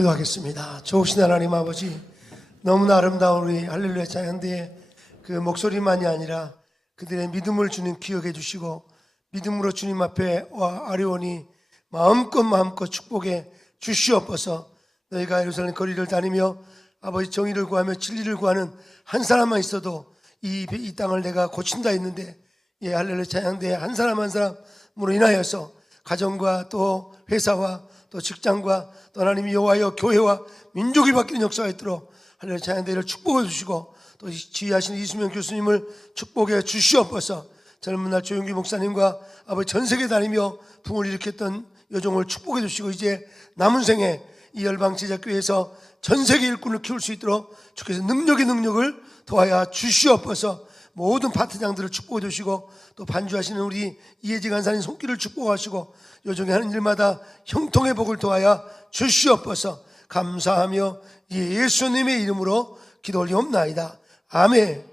기도하겠습니다. 좋으신 하나님 아버지, 너무나 아름다운 우리 할렐루야 자연대의 그 목소리만이 아니라 그들의 믿음을 주님 기억해 주시고 믿음으로 주님 앞에 와 아뢰오니 마음껏 마음껏 축복해 주시옵소서 너희가 예루살렘 거리를 다니며 아버지 정의를 구하며 진리를 구하는 한 사람만 있어도 이, 이 땅을 내가 고친다 했는데 예 할렐루야 자양대 한 사람 한 사람으로 인하여서 가정과 또 회사와 또 직장과 또 하나님이 여호와여 교회와 민족이 바뀌는 역사가 있도록 할렐루야 자양대를 축복해 주시고 또 지휘하시는 이수명 교수님을 축복해 주시옵소서 젊은 날 조용기 목사님과 아버지 전 세계 다니며 붕을 일으켰던 여종을 축복해 주시고 이제 남은 생에 이 열방 제자교회에서 전 세계 일꾼을 키울 수 있도록 주께서 능력의 능력을 도와야 주시옵소서 모든 파트장들을 축복해 주시고 또 반주하시는 우리 이혜지 간사님 손길을 축복하시고 요정이 하는 일마다 형통의 복을 도와야 주시옵소서 감사하며 예수님의 이름으로 기도 올리옵나이다. 아멘.